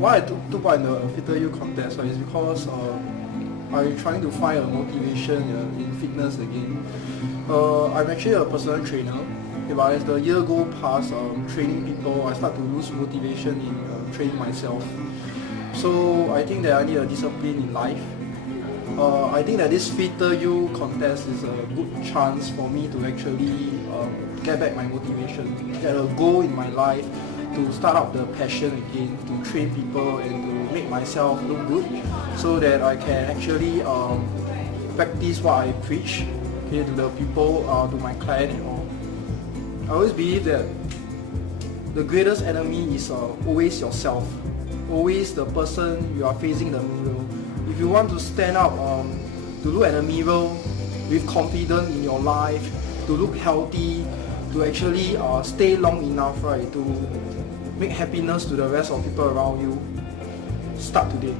why I took part in the Fitter You contest, right, is because I'm trying to find a motivation in fitness again. I'm actually a personal trainer, but as the year go past training people, I start to lose motivation in training myself. So I think that I need a discipline in life. I think that this Fitter You contest is a good chance for me to actually get back my motivation, get a goal in my life, to start up the passion again, to train people and to make myself look good, so that I can actually practice what I preach, okay, to the people, to my client and all. I always believe that the greatest enemy is always yourself, always the person you are facing the mirror. If you want to stand up, to look at the mirror with confidence in your life, to look healthy, to actually stay long enough, right, to make happiness to the rest of people around you, start today.